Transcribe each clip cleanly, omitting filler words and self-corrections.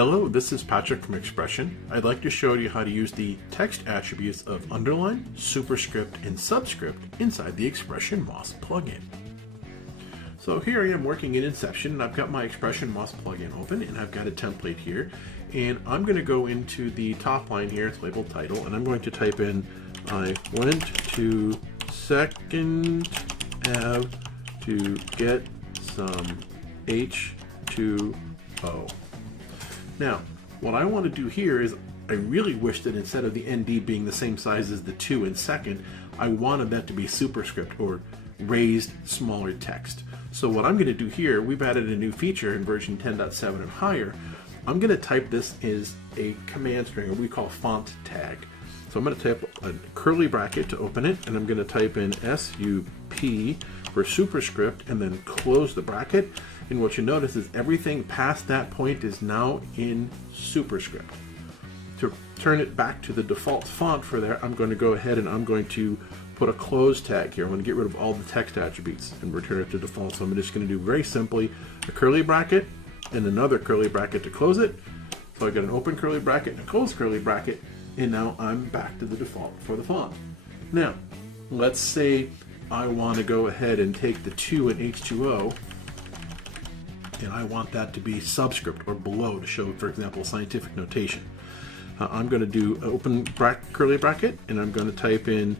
Hello, this is Patrick from XPression. I'd like to show you how to use the text attributes of Underline, Superscript, and Subscript inside the XPression MOS plugin. So here I am working in Inception, and I've got my XPression MOS plugin open, and I've got a template here. And I'm going to go into the top line here, it's labeled title, and I'm going to type in, I went to 2nd Ave to get some H2O. Now, what I want to do here is I really wish that instead of the ND being the same size as the 2 in second, I wanted that to be superscript or raised smaller text. So what I'm going to do here, we've added a new feature in version 10.7 and higher. I'm going to type this as a command string, or we call font tag. So I'm going to type a curly bracket to open it, and I'm going to type in SUP for superscript and then close the bracket. And what you notice is everything past that point is now in superscript. To turn it back to the default font for there, I'm going to go ahead and I'm going to put a close tag here. I'm going to get rid of all the text attributes and return it to default. So I'm just going to do very simply a curly bracket and another curly bracket to close it. So I got an open curly bracket and a closed curly bracket, and now I'm back to the default for the font. Now, let's say I want to go ahead and take the 2 in H2O, and I want that to be subscript or below to show, for example, scientific notation. I'm going to do an open curly bracket, and I'm going to type in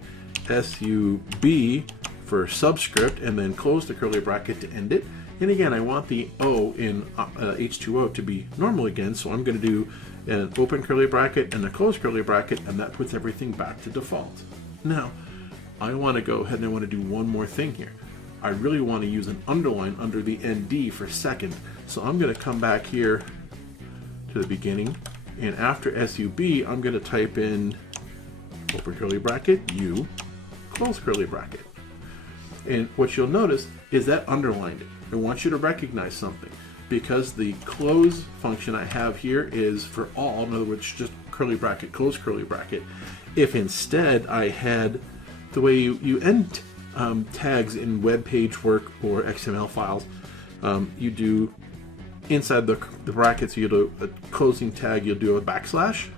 SUB for subscript and then close the curly bracket to end it. And again, I want the O in H2O to be normal again, so I'm going to do an open curly bracket and a closed curly bracket, and that puts everything back to default. Now, I want to go ahead and I want to do one more thing here. I really want to use an underline under the ND for second. So I'm going to come back here to the beginning, and after SUB, I'm going to type in open curly bracket, U, close curly bracket. And what you'll notice is that underlined it. I want you to recognize something. Because the close function I have here is for all, in other words, just curly bracket, close curly bracket. If instead I had the way you end tags in web page work or XML files, you do inside the brackets, you do a closing tag, you'll do a backslash,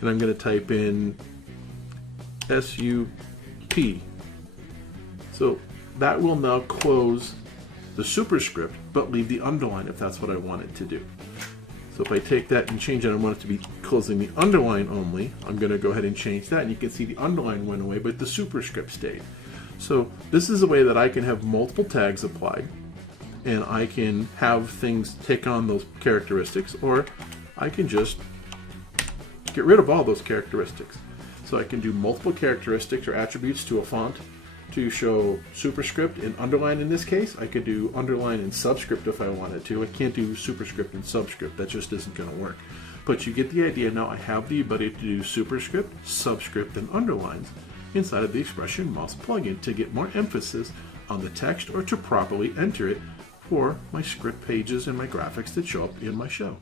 and I'm going to type in SUP. So that will now close the superscript, but leave the underline if that's what I want it to do. So if I take that and change it, I want it to be closing the underline only. I'm going to go ahead and change that, and you can see the underline went away, but the superscript stayed. So this is a way that I can have multiple tags applied, and I can have things take on those characteristics, or I can just get rid of all those characteristics. So I can do multiple characteristics or attributes to a font to show superscript and underline in this case. I could do underline and subscript if I wanted to. I can't do superscript and subscript. That just isn't going to work. But you get the idea. Now I have the ability to do superscript, subscript, and underlines inside of the XPression MOS plugin to get more emphasis on the text or to properly enter it for my script pages and my graphics that show up in my show.